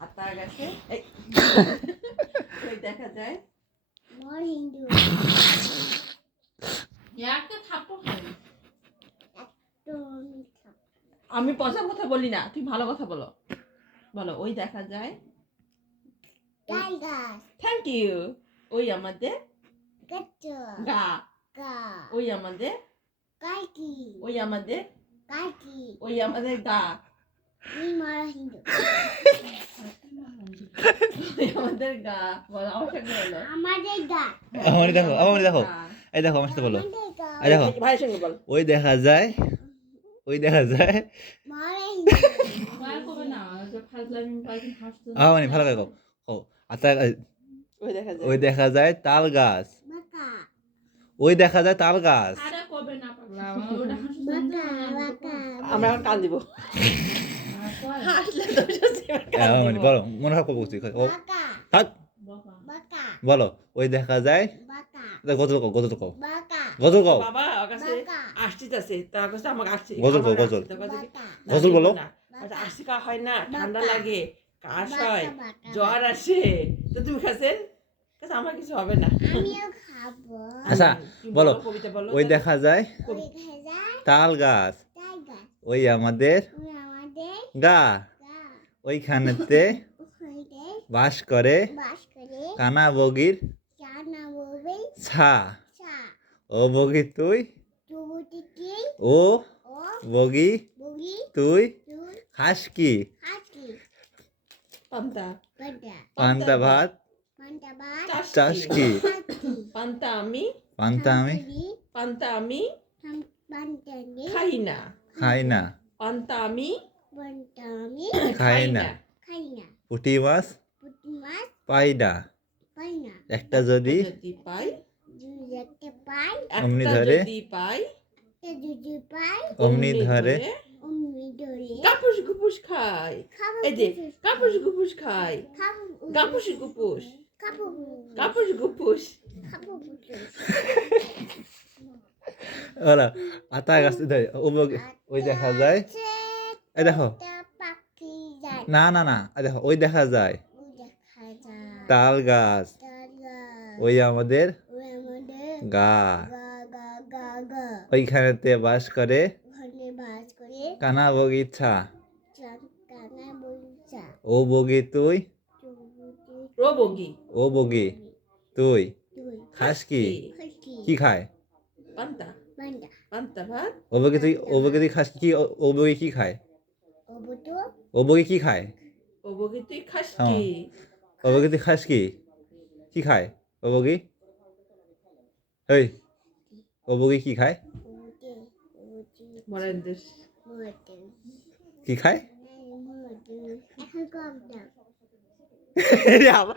আতা গাছে এই ওই দেখা যায় মোর হিন্দু একটা থাপ্পড় খাবি। তো আমি পচা কথা বলি না, তুই ভালো কথা বলো। বলো ওই দেখা যায়। গাল গাছ থ্যাংক ইউ। ওই আমাদের গাছ গা। গা ওই আমাদের কাকি ওই আমাদের কাকি ওই আমাদের গা। তুই মোর হিন্দু ওই আমাদের গা। বলো আমার সঙ্গে বলো। আমাদের গা আমারই দেখো, আমারই দেখো। গা। এই দেখো আমার সাথে বলো। আমাদের গা এই দেখো, ভাইয়ের সঙ্গে বল। ওই দেখা যায়, ওই দেখা যায়। মোর হিন্দু মার করবে না, যে ফাজলামি পাইছি হাসতে। মানে ভালো করে কও। কও আতা ওই দেখা যায়। ওই দেখা যায় তাল গাছ। বাকা ওই দেখা যায় তাল গাছ। আরে করবে না পাগলা, ওটা হাসতে বাকা বাকা আমরা এখন কান দিব। হাসলে তো মানে বলো মনে হয় কব বলছি ও বাকা থাক বাকা বলো ওই দেখা যায় বাকা গজল কও গজল কও বাকা গজল কও বাবা ওর কাছে আসছে তার কাছে আমাকে আসছে গজল কও, আমার গজল। আসছে, তার কাছে কি- বাকা না, গজল বলো। না, আচ্ছা, আসছে কা হয় না ঠান্ডা বাবা। লাগে কাশ বাবা, হয় বাবা। জ্বর আসে তো তুমি খাচ্ছেন কাছে আমার কিছু হবে না। আমিও খাবো আচ্ছা তুমি বলো কবিতা বলো ওই দেখা যায় ওই খাজা তাল গাছ। টাইগার ওই আমাদের ওই আমাদের গা। গা ওইখানেতে ওখানে বাস করে বাস করে কানা বগির জানা বলবে ছা। চা ও বগি তুই, চুবুটিকে ও ও বগি বগি তুই তুই খাস কি? হাতি পান্তা বাডা পান্তা ভাত পান্তাবাদ চাষ কি? হাতি পান্তা আমি পান্তা আমি পান্তা আমি পান্তানি খাই না খাই না, পান্তা আমি পান্তামি খাই না। খাই না পুঁটি মাছ পুঁটি মাছ পাই না, পাই না একটা যদি যদি পাই দুই দেখতে পাই অমনি একটা ধরে যদি পাই একটা যদি পাই অমনি ধরে অমনি ধরে কাপুস গুপুস খাই খাবো এই যে কাপুস গুপুস খাই খাবো কাপুস গুপুস খাবো কাপুস গুপুস খাবো ওরা আতা গাছ ও বগি ওই দেখা যায়। এই দেখো পাখি যায় না না না এই দেখো ওই দেখা যায় ওই দেখা যায় তাল গাছ। দাদা ওই আমাদের ওই আমাদের গা। গা গা গা গা ওইখানেতে বাস করে ওখানে বাস করে কানা বগিছা। কানা বলছা ও বগি তুই, চুবুটি রোবগি ও বগি তুই তুই খাস কি? খাসকি কি খায়? পান্তা বান্দা পান্তা ভাত ও বগি তুই খাস কি? ও বগি কি খায়? অবতো ও বগি কি খায়? রোবগি তুই খাস হ্যাঁ। কি ও বগি তুই খাস কি? কি খায় ও বগি? এই ও বগি কি খায়? ওতে ওতে মরেন্দ্র মতে কি খায়? মতে এখন কম দাও আমার